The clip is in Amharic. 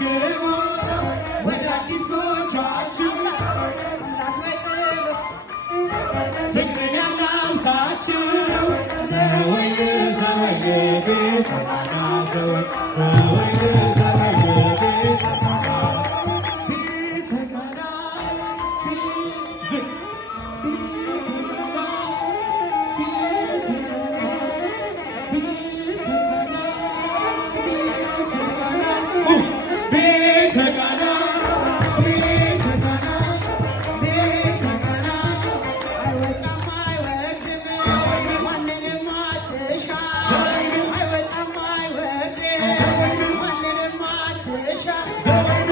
ግቡ ወደ አዲስ ጎጇችሁ ፍቅርን ያናውሳችሁ ዘወይን ዘወይን ቤተጋና ዘወይን ዘወይን ቤተጋና ቤተጋና Hey!